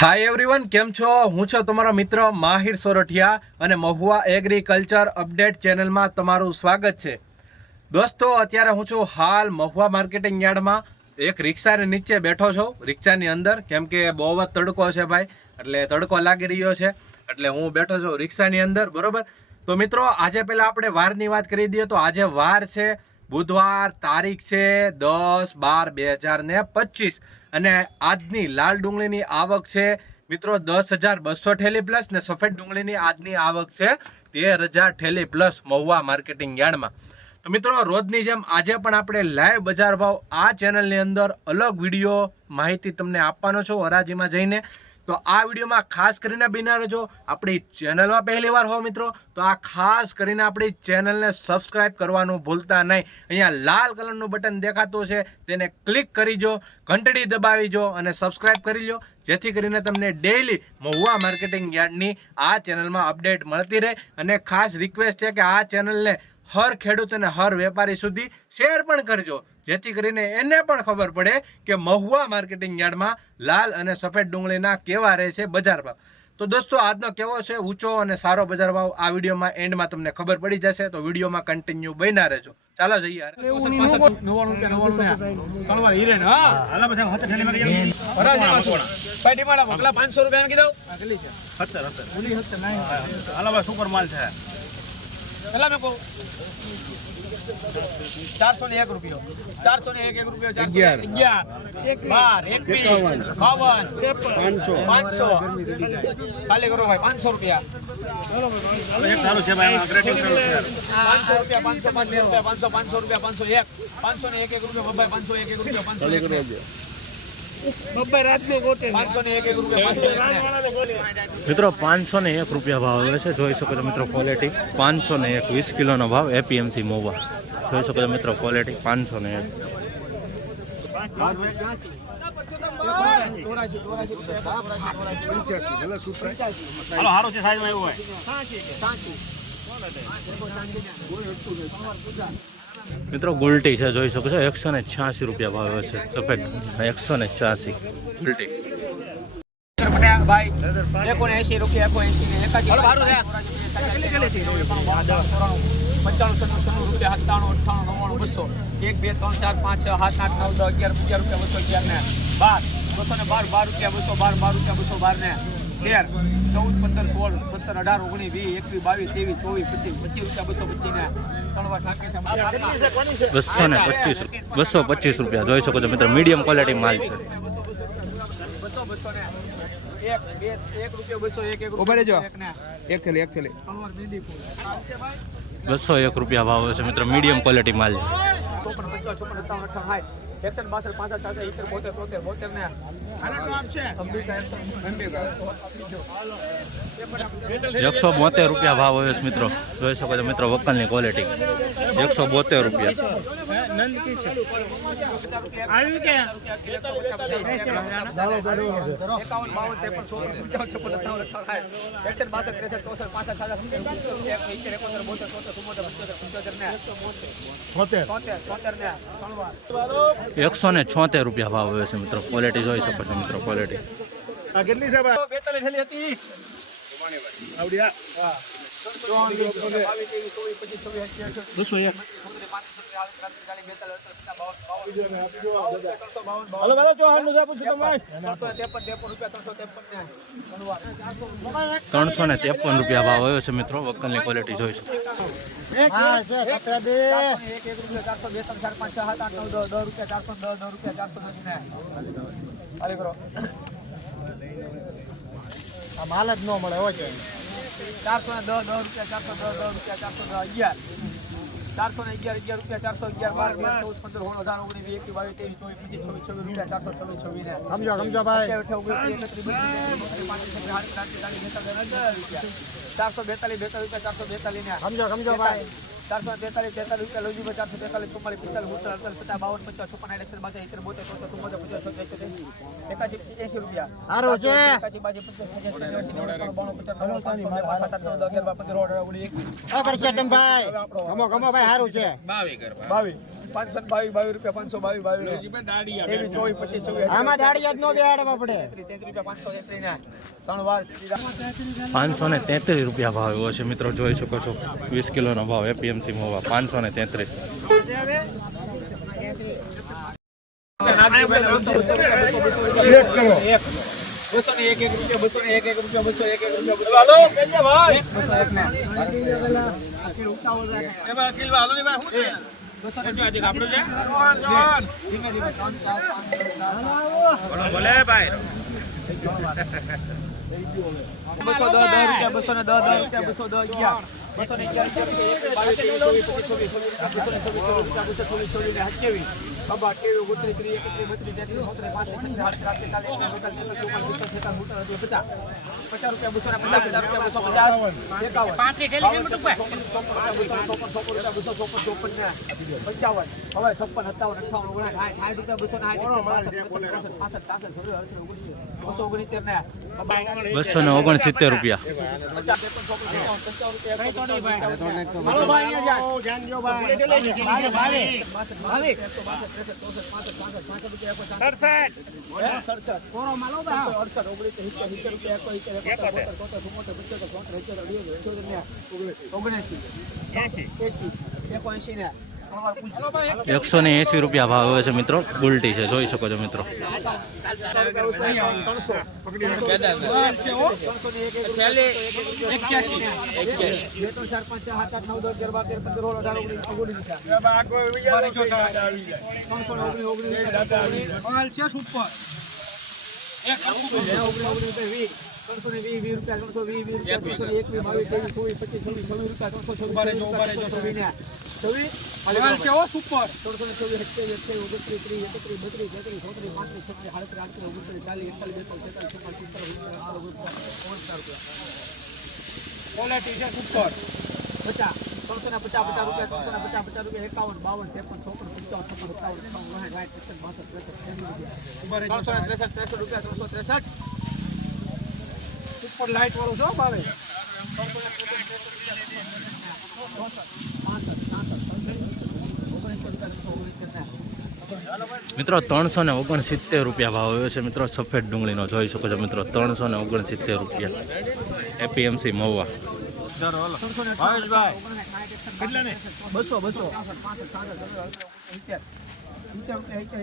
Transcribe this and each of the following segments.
Hi everyone, કેમ છો? હું છું તમારો મિત્ર માહિર સોરઠિયા અને મહુવા એગ્રીકલ્ચર અપડેટ ચેનલમાં તમારું સ્વાગત છે. દોસ્તો, અત્યારે હું છું હાલ મહુવા માર્કેટિંગ યાર્ડમાં એક રિક્ષાની નીચે બેઠો છું, રિક્ષાની અંદર, કેમ કે બહુ જ તડકો છે ભાઈ, એટલે તડકો લાગી રહ્યો છે એટલે હું બેઠો છું રિક્ષાની અંદર, બરોબર. તો મિત્રો, આજે પહેલાં આપણે વારની વાત કરી દઈએ તો આજે વાર છે બુધવાર, તારીખ છે 10/12/2025 અને આજની લાલ ડુંગળીની આવક છે મિત્રો 10,200 ઠેલી પ્લસ ને સફેદ ડુંગળીની આજની આવક છે 13,000 ઠેલી પ્લસ મહુવા માર્કેટિંગ યાર્ડમાં. તો મિત્રો, રોજની જેમ આજે પણ આપણે લાઈવ બજાર ભાવ આ ચેનલની અંદર અલગ વિડીયો માહિતી તમને આપવાનો છું હરાજીમાં જઈને. તો આ વિડીયોમાં ખાસ કરીને બિના રહેજો. આપણી ચેનલમાં પહેલી વાર હો મિત્રો તો આ ખાસ કરીને આપણી ચેનલને સબસ્ક્રાઇબ કરવાનું ભૂલતા નહીં. અહીંયા લાલ કલરનું બટન દેખાતું છે, તેને ક્લિક કરીજો, ઘંટડી દબાવીજો અને સબસ્ક્રાઇબ કરી લો, જેથી કરીને તમને ડેઈલી મહુવા માર્કેટિંગ યાર્ડની આ ચેનલમાં અપડેટ મળતી રહે. અને ખાસ રિક્વેસ્ટ છે કે આ ચેનલને હર ખેડૂત અને હર વેપારી સુધી શેર પણ કરજો, જેથી કરીને એને પણ ખબર પડે કે મહુવા માર્કેટિંગ યાર્ડમાં લાલ અને સફેદ ડુંગળીના કેવા રહે છે બજાર ભાવ. તો દોસ્તો, આજનો કેવો છે ઊંચો અને સારો બજાર ભાવ આ વિડીયોમાં એન્ડમાં તમને ખબર પડી જશે. તો વિડીયોમાં કન્ટિન્યુ બન્યા રહેજો. ચાલો જઈએ. સુપર માલ છે. 401 રૂપિયો, 401 રૂપિયો, 411, 12, 21, 52, 500 ખાલી કરો ભાઈ. 500 રૂપિયા એક સારું છે ભાઈ. 500 રૂપિયા, 505 રૂપિયા, 500 રૂપિયા, 501, 501 રૂપિયા ભાઈ. 501 રૂપિયા, 501 મિત્રો 501 રૂપિયા ભાવ આવે છે. જોઈ શકો છો મિત્રો ક્વોલિટી 501, 20 કિલોનો ભાવ એપીએમસી મહુવા. જોઈ શકો છો મિત્રો ક્વોલિટી 501. સારું છે સાઈઝમાં એવું હોય. મિત્રો ગુલટી છે, જોઈ શકો છો 186 રૂપિયા ભાવ આવે છે. સફેદ 186 ગુલટી. ભાઈ 79 રૂપિયા, 81 $225 રૂપિયા. જોઈ શકો છો મિત્રો મીડિયમ ક્વોલિટી માલ છે. 201 રૂપિયા ભાવ છે મિત્રો, મીડિયમ ક્વોલિટી માલ છે. 172 રૂપિયા ભાવ હોય છે મિત્રો. જોઈ શકો છો મિત્રો વકલની ક્વોલિટી 172 રૂપિયા. $176 રૂપિયા ભાવ હોય છે મિત્રો. ક્વોલિટી જોઈ શકો છો મિત્રો ક્વોલિટી. કેટલી છે ભાઈ? 42 હતી. આવડિયા. $353 રૂપિયા ભાવ આવ્યો છે મિત્રો. વકલની ક્વોલિટી જોઈ શકો. માલ જ ન મળે હોય છે. 410 રૂપિયા, 411, 411 રૂપિયા, 411, 12, 13, 14, 15, 16, 17, 18, 19, 20, 21, 22, 23, 24, 25, 26 રૂપિયા. સમજો ભાઈ. 442 રૂપિયા, 442 ને સમજો ભાઈ. 443 રૂપિયા લોજી 443 44 45 48 50 52 50 56 58 62 73 72 74 75 80 રૂપિયા હારો છે 81 બાજી 85 આગળ ચેતનભાઈ ગમો ભાઈ હારું છે 522 રૂપિયા 522 આમાં દાડી જ નો બેહાડવા પડે 533 રૂપિયા ભાવ એવો છે મિત્રો, જોઈ શકો છો 20 કિલોનો ભાવ એપીએમસી મહુવા 269 રૂપિયા. ₹180 ભાવ આવે છે મિત્રો, બુલટી છે, જોઈ શકો છો મિત્રો. લાઈટ વાળો છો ભાવે મિત્રો 369 રૂપિયા ભાવ આવ્યો છે મિત્રો, સફેદ ડુંગળીનો જોઈ શકો છો મિત્રો, 369 રૂપિયા એપીએમસી મહુવા.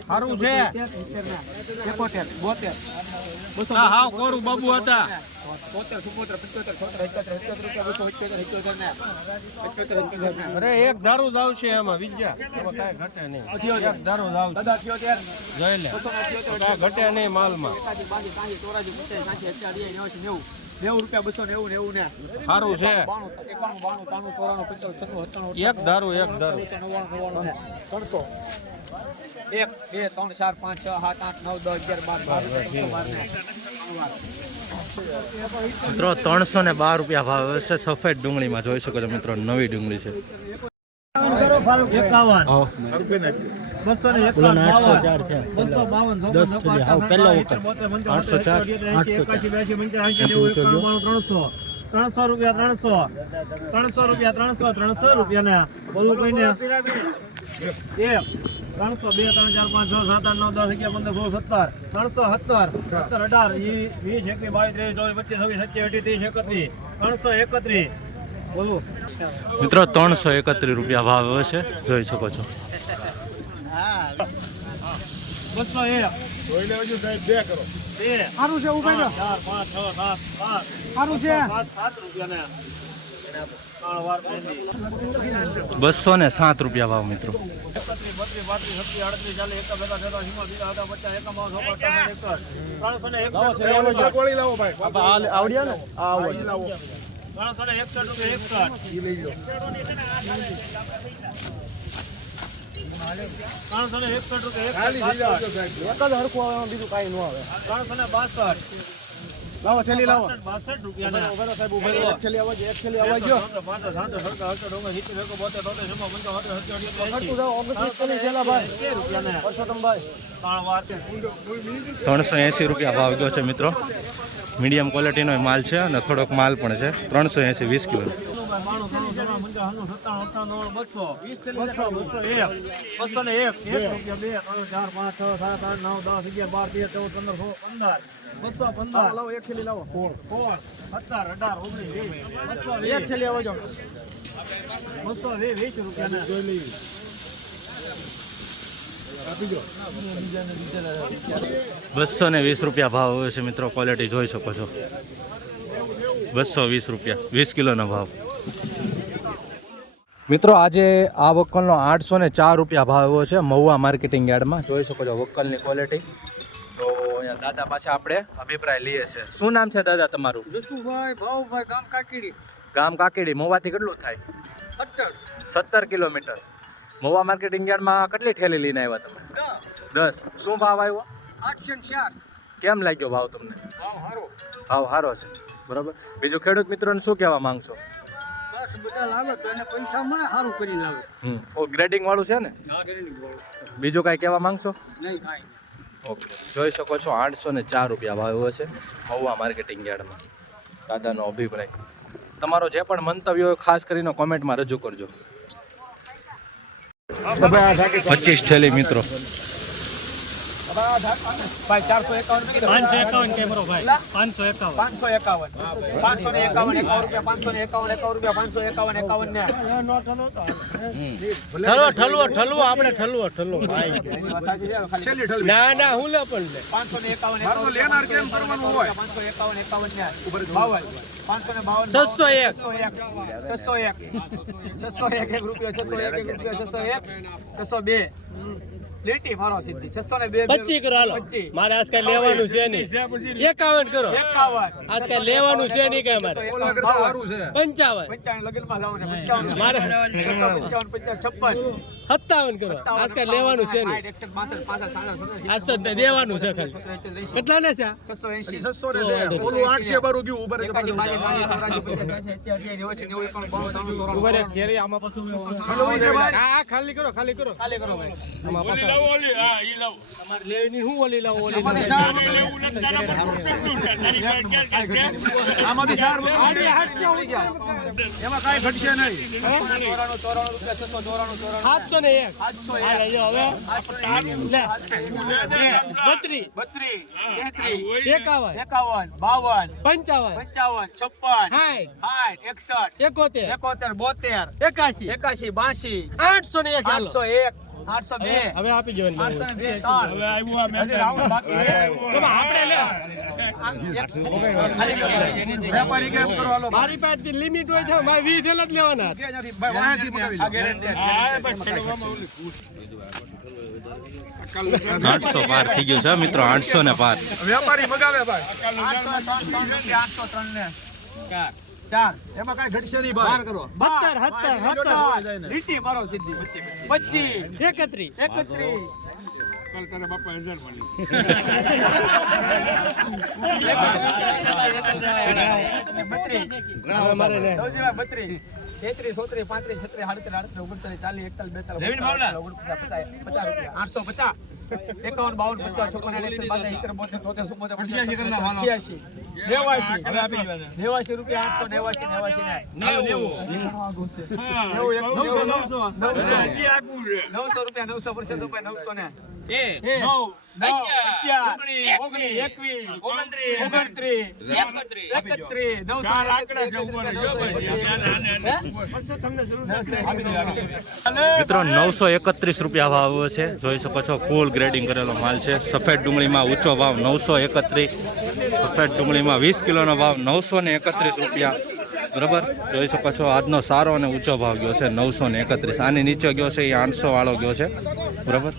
સારું છે 71 72 હા કોરું બાબુ હતા 72 અરે એક દારૂ જ આવશે એમાં વિજ્યા એમાં કાંઈ ઘટે નહીં, એક દારૂ જ આવશે જોઈ લે, કાંઈ ઘટે નહીં માલમાં. 90 ને સારું છે 92 એક દારૂ 300 1 2 3 4 5 6 7 8 9 10 11 12 મિત્રો 312 રૂપિયા ભાવ આવે છે સફેદ ડુંગળીમાં, જોઈ શકો છો મિત્રો, નવી ડુંગળી છે. 300 રૂપિયા ને બોલું કઈ ને 1 300 2 3 4 5 6 7 8 9 10 11 15 16 17 317 18 20 21 22 23 24 25 30 31 331 બોલું મિત્રો 331 રૂપિયા ભાવ આવે છે, જોઈ શકો છો. 201 જોઈ લેજો સાહેબ 2 કરો સારું છે ઉભા જો 4 5 6 7 સારું છે 7 રૂપિયા ને 207 રૂપિયા ભાવ મિત્રો. 361 બીજું કાંઈ ન આવે 362 લાવો થેલી લાવો 62 રૂપિયા ઉભેરો સાહેબ ઉભેરો એક થેલી આવજો એક થેલી આવજો ₹380 ભાવ ગયો છે મિત્રો. મીડિયમ ક્વોલિટીનો માલ છે અને થોડોક માલ પણ છે. 380 20 કિલો. ₹220 ભાવ હોય છે મિત્રો. ક્વોલિટી જોઈ શકો છો. ₹220 20 કિલોનો ભાવ. મિત્રો આજે આ વક્કલનો ₹804 ભાવ આવ્યો છે મહુવા માર્કેટિંગ યાર્ડમાં. જોઈ શકો છો વક્કલની ક્વોલિટી. તો અહીંયા દાદા પાસે આપણે અભિપ્રાય લઈએ છે. શું નામ છે દાદા તમારું? ભાઉભાઈ ગામ કાકીડી. ગામ કાકીડી. મહુવાથી કેટલું થાય? 17 કિલોમીટર. મહુવા માર્કેટિંગ યાર્ડમાં કેટલી ઠેલી લઈને આવ્યા તમે? 10. શું ભાવ આવ્યો? 804. કેમ લાગ્યો ભાવ તમને? ભાવ સારો છે. બરાબર. બીજું ખેડૂત મિત્રોને શું કહેવા માંગશો? બસ બધા લાવે તો એને પૈસા મળે સારું કરી લાવે. ગ્રેડિંગ વાળું છે ને? બીજું કાંઈ કહેવા માંગશો? નહીં કાંઈ. ઓકે. જોઈ શકો છો ₹804 ભાવ આવ્યો છે મહુવા માર્કેટિંગ યાર્ડમાં. દાદાનો અભિપ્રાય. તમારો જે પણ મંતવ્ય હોય ખાસ કરીને કોમેન્ટમાં રજૂ કરજો. 25 ઠેલી મિત્રો. ભાઈ 451 551 કેમેરો ભાઈ 551 ઠલવો આપણે ઠલવો ના ના હું લે પણ લે 551 લેનાર કેમ કરવાનું હોય 601 લેટી મારો સીધી 602 25 કરો હાલો મારે આજ કઈ લેવાનું છે નહીં 51 કરો 51 આજ કઈ લેવાનું છે નહીં કઈ મારે ઓલા કરતા સારું છે 55 લગનમાં લાવું છે 55 મારે 55 56 57 કરો આજ કઈ લેવાનું છે નહીં આજ તો દેવાનું છે ખાલી કેટલા ને છે 680 છે ઓલું 800 બારું ગયું ઉપર ઉભરે કેરી આમાં પાછું હા ખાલી કરો ભાઈ આમાં પાછું ઓલી હા ઈ લાવ તમારે લેવાની હું ઓલી લાવ ઓલી આમાંથી 4 ઉડી ગયા એમાં કાઈ ઘટશે નહીં 802 હવે આપી જવાની વેપારી કેમ કરો હાલો મારી પાસે લિમિટ હોય છે મારે 20 થેલા જ લેવાના ભાઈ વાંથી મગાવી લો 800 પાર થઈ ગયું છે મિત્રો. 800 ને પાર. વેપારી મગાવે ભાઈ 803 ને 4 એમાં કાઈ ઘટશે નહીં ભાઈ 72 લીટી મારો સીધી 25 31 મિત્રો ₹931 ભાવ આવ્યો છે. જોઈ શકો છો ફૂલ ગ્રેડિંગ કરેલો માલ છે. સફેદ ડુંગળીમાં ઊંચો ભાવ 931. સફેદ ડુંગળીમાં 20 કિલોનો ભાવ ₹931. બરાબર. જોઈ શકો છો આજનો સારો અને ઊંચો ભાવ ગયો છે 931. આની નીચે ગયો છે એ 800 વાળો ગયો છે. બરાબર.